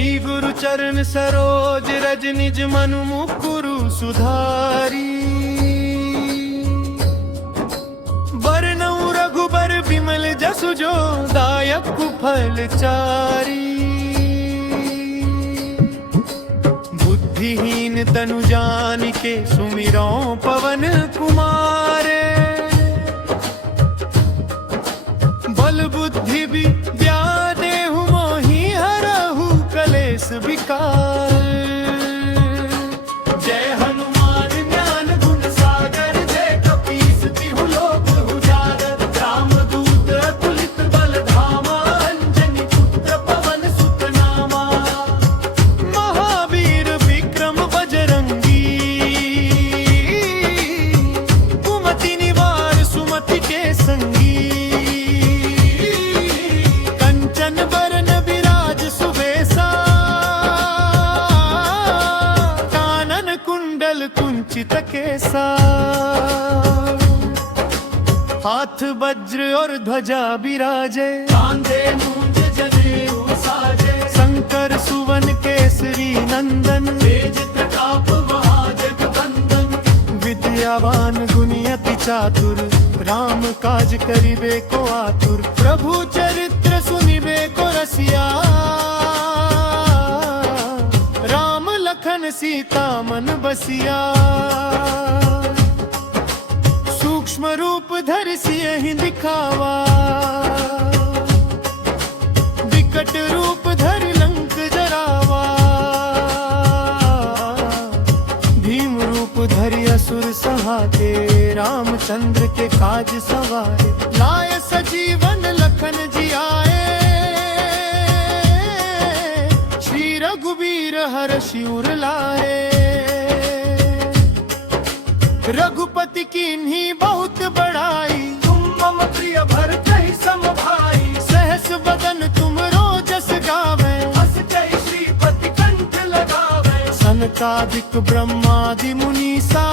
श्री गुरु चरण सरोज रज निज मनु मुकुरु सुधारी। बरनउँ रघुबर बिमल जसु जो दायक फल चारी। बुद्धिहीन तनु जानिके सुमिरौ पवन कुमार। बल बुद्धि विद्या देहु मोहि हरहु कलेस विकार। जय हनुमान ज्ञान गुण सागर जय कपीस तिहु लोक उजागर। रामदूत अतुलित बल धामा अंजनी पुत्र पवन सुत नामा। महावीर विक्रम बजरंगी कुमति निवार सुमति के संगी। कुंचित केसा हाथ वज्र और ध्वजा विराजे। कांधे मूंज जनेऊ साजे। शंकर सुवन केसरी नंदन तेज प्रताप महाजगवंदन। विद्यावान गुणी अति चातुर राम काज करिबे को आतुर। प्रभु चरित्र सुनिबे को रसिया लखन सीता मन बसिया। सूक्ष्म रूप धरि सियहि दिखावा। विकट रूप धरि लंक जरावा। भीम रूप धरि असुर सहारे। रामचंद्र के काज सवारे। लाय सजीवन लखन जियाए। रघुवीर हर्षि उर लाए। रघुपति कीन्ही बहुत बड़ाई। तुम मम प्रिय भरतहि सम भाई। सहस बदन तुम रोजस गावे। अस जय श्रीपति कंठ लगावे। सनकादिक ब्रह्मादि मुनीसा।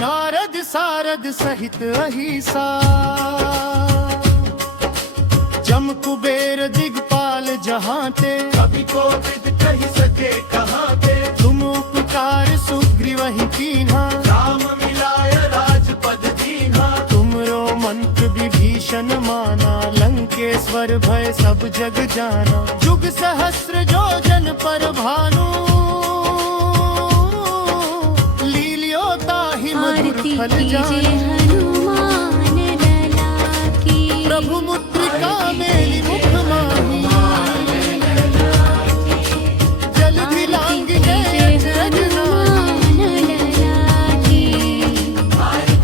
नारद सारद सहित अहिसा। जम कुबेर दिगपाल जहांते। कभी को विद कहि सके कहाते। तुम उपकार सुग्रीवहि कीन्हा। राम मिलाय राजपद दीन्हा। तुमरो मंत्र विभीषण माना। लंकेश्वर भय सब जग जाना। जुग सहस्र जो जन पर भानु। लील्यो ताहि मधुर फल जानु। प्रभु मुद्रिका मेली मुख माही। जलधि लांघि गए रजना।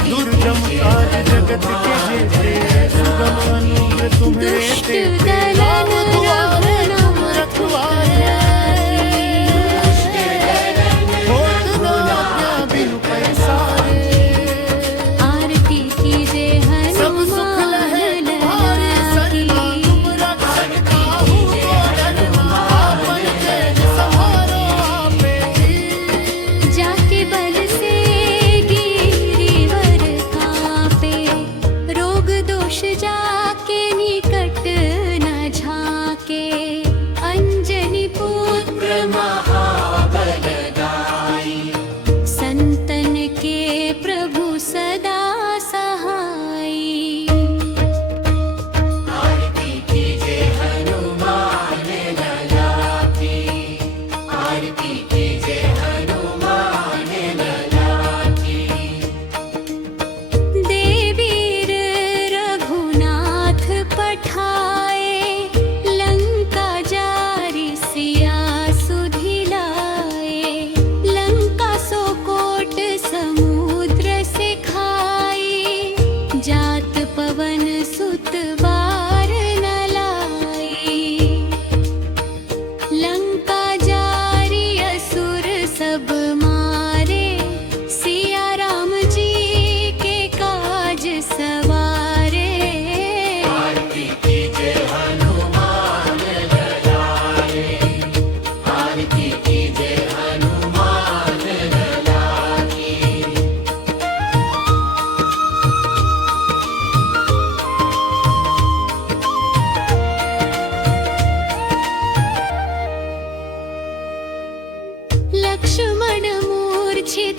दुर्गम काज जगत के जेते। सुगम अनुग्रह तुम्हें तेते। राम दुआरे तुम रखवारे। होत न आज्ञा बिनु पैसारे। आरती कीजे हनुमान। सब सुख लहे तुम्हारी सरना।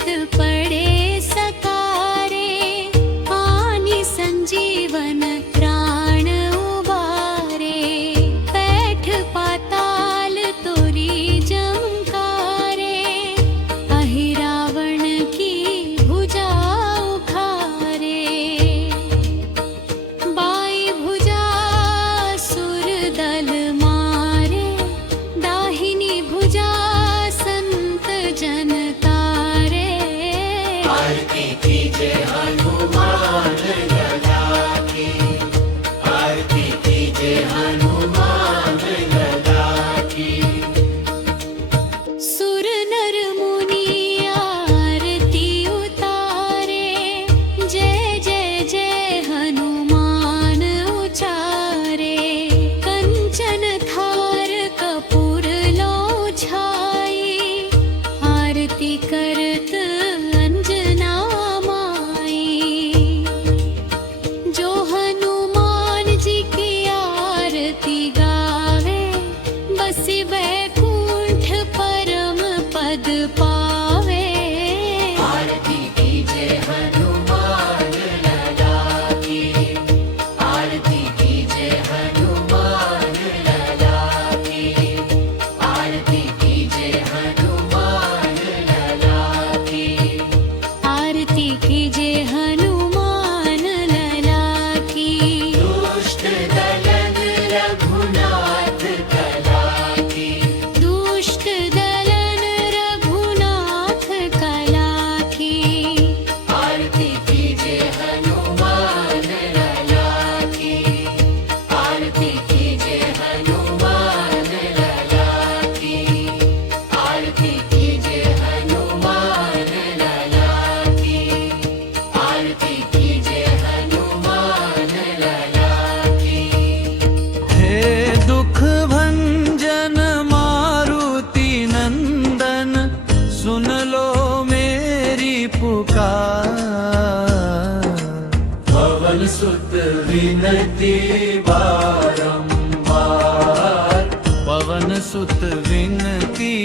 तीर्थ पड़े सकारे, आनी संजीवन प्राण उबारे। पैठ पाताल तोरी जमकारे, अहिरावण की भुजा उखारे। बाई भुजा सुर दल मारे, दाहिनी भुजा संत जन तारे। आरती कीजे हनुमान लला की, आरती कीजे हनुमान लला की। सुर नर मुनि आरती उतारे, जय जय जय हनुमान उचारे। कंचन थार कपूर लो छाई, आरती करत अंजना माई। जो हनुमान जी की आरती गावे, बसी बैकुंठ परम पद पावे। आरती कीजे हनुमान लला की, आरती कीजे हनुमान लला की, आरती कीजे हनुमान लला की। आरती कीजे हनुमान लला की। दुष्ट दलन रघुनाथ कला की, दुष्ट दलन रघुनाथ कला की। आरती कीजे हनुमान लला की, आरती कीजे हनुमान लला की, आरती कीजे हनुमान लला की, आरती कीजे हनुमान लला की। हे दुख भंजन मारुति नंदन, सुन लो मेरी पुकार। पवन सुत विनती बारंबार, पवन सुत विनती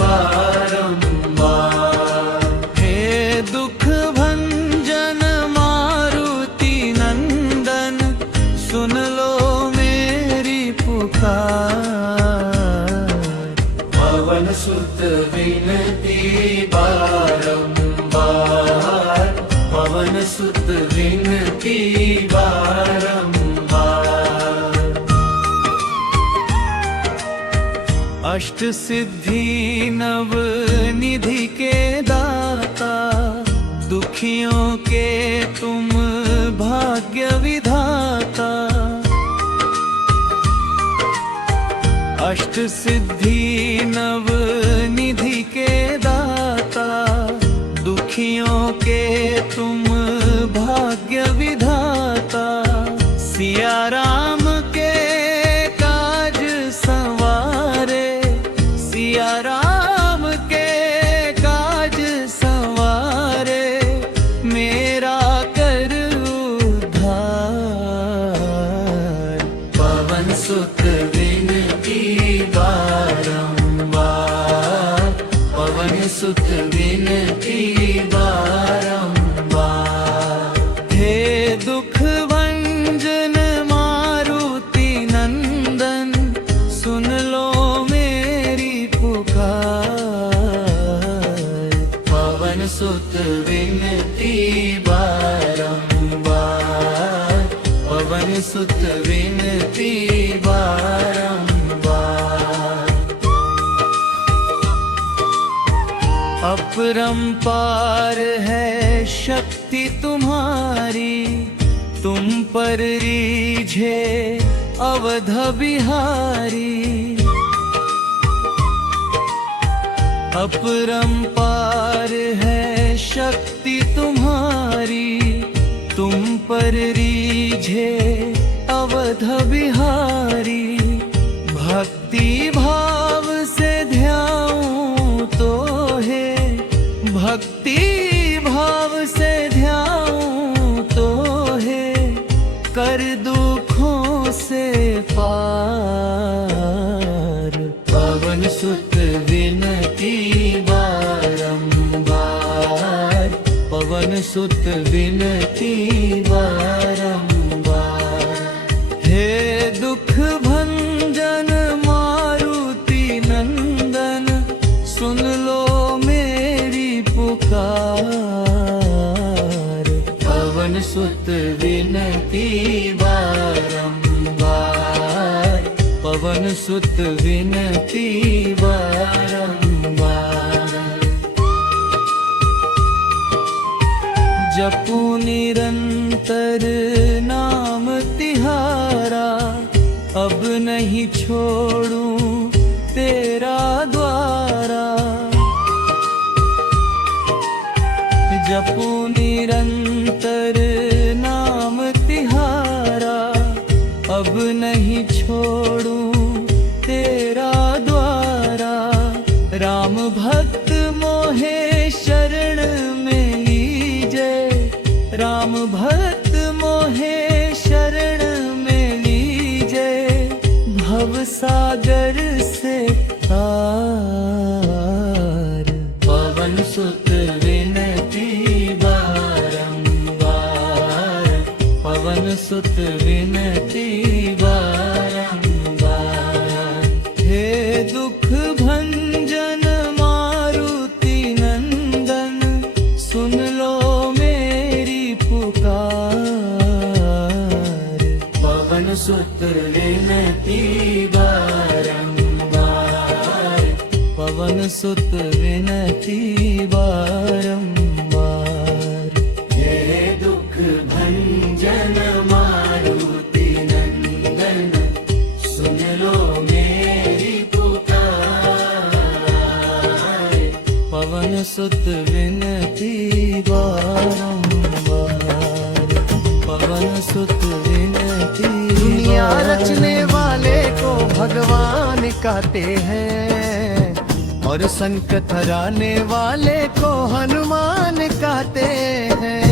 बारंबार। हे दुख भंजन मारुति नंदन, सुन लो मेरी पुकार। पवन सुत विनती बारंबार, पवन सुत विनती बारंबार। अष्ट सिद्धि नव निधि के दाता, दुखियों के तुम भाग्य विधाता। अष्ट सिद्धि नव निधि के दाता, दुखियों के तुम भाग्य विधाता। सिया राम के काज संवारे, सिया राम के काज संवारे। मेरा कर उद्धार, पवन सुत विनती बारंबार, पवन सुत विनती बारंबार। हे दुख भंजन मारुति नंदन, सुन लो मेरी पुकार। पवन सुत विनती बारंबार, पवन सुत विनती बारंबार। अपरंपार है शक्ति तुम्हारी, तुम पर रीझे अवध बिहारी। अपरंपार है शक्ति तुम्हारी, तुम पर रीझे अवध बिहारी। भक्ति भाव से ध्याऊं तो है, भक्ति भाव से ध्याऊं तो है, कर दुखों से पार। पवन सुत विनती बारंबार, सुत विनती बारंबार। हे दुख भंजन मारुति नंदन, सुन लो मेरी पुकार। पवन सुत विनती बारंबार, पवन सुत विनती बारंबार। जपू निरंतर नाम तिहारा, अब नहीं छोड़ूं तेरा द्वारा। जपू निरंतर नाम तिहारा, अब नहीं छोड़ूं तेरा द्वारा। राम भक्त मोहे शरण में लीजे, राम भक्त मोहे शरण में लीजे। भव सागर से तार, पवन सुत विनती बारंबार, पवन सुत विनती बारंबार। हे दुख भंजन मारुति नंदन, सुन लो मेरी पुकार। पवन सुत विनती बारंबार, पवन सुत विनती बारंबार। हे दुख भंजन मारुति नंदन, सुन लो मेरी पुकार। पवन सुत विनती बारंबार, पवन सुत विनती। दुनिया रचने वाले को भगवान कहते हैं, और संकट हराने वाले को हनुमान कहते हैं।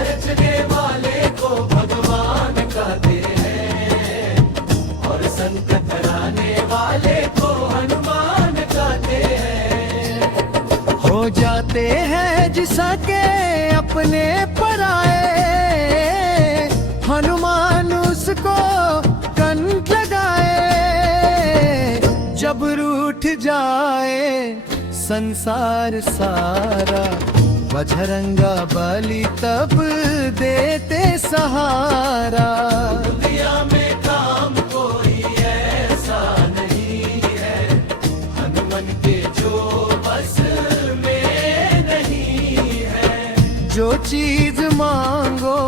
रचने वाले को भगवान कहते हैं, और संकट हराने वाले को हनुमान कहते हैं। हो जाते हैं जिसके अपने पराए, हनुमान उसको कंठ लगाए। जब रूठ जाए संसार सारा, बजरंगा बली तब देते सहारा। दुनिया में काम कोई ऐसा नहीं है, हनुमान के जो बस में नहीं है। जो चीज मांगो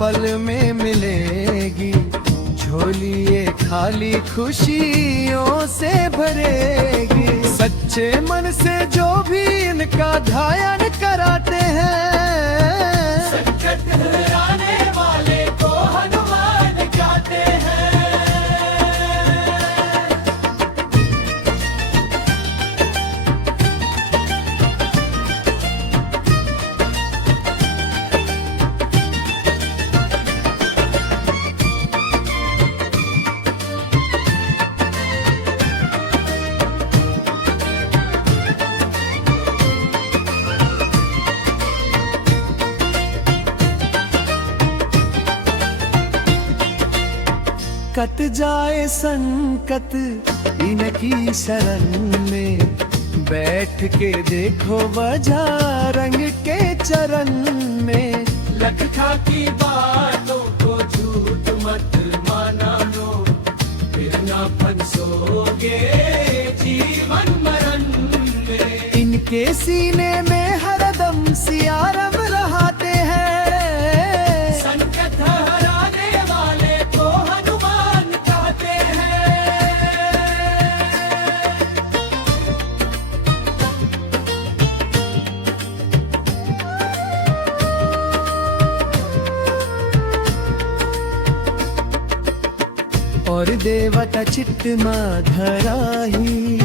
पल में मिलेगी, झोली ये खाली खुशियों से भरेगी। सच्चे मन से जो भी इनका ध्यान कराते हैं, संकट हराने वाले को हनुमान कहते हैं। कट जाए संकट इनकी शरण में, बैठ के देखो बजरंग के चरण में। लखा की बातों को झूठ मत माना लो, फिर ना फंसोगे जीवन मरण में। इनके सीने में हरदम सियारम रहते हैं, संकट हराने वाले को हनुमान कहते हैं। और देवता चित्त धराही,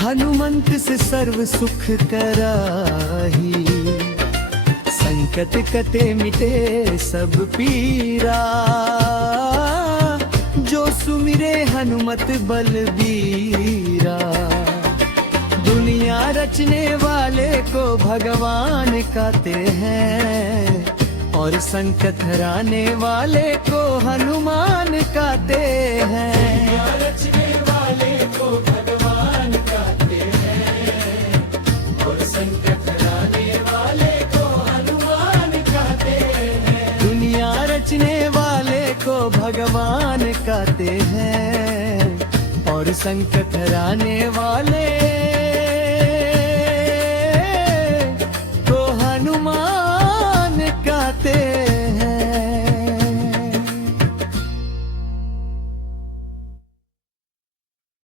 हनुमंत से सर्व सुख कराही। संकट कटे मिटे सब पीरा, जो सुमिरे हनुमत बलबीरा। दुनिया रचने वाले को भगवान कहते हैं और संकट हराने वाले को हनुमान कहते हैं। रचने वाले को भगवान कहते हैं और संकट हराने वाले को हनुमान कहते हैं। दुनिया रचने वाले को भगवान कहते हैं और संकट हराने वाले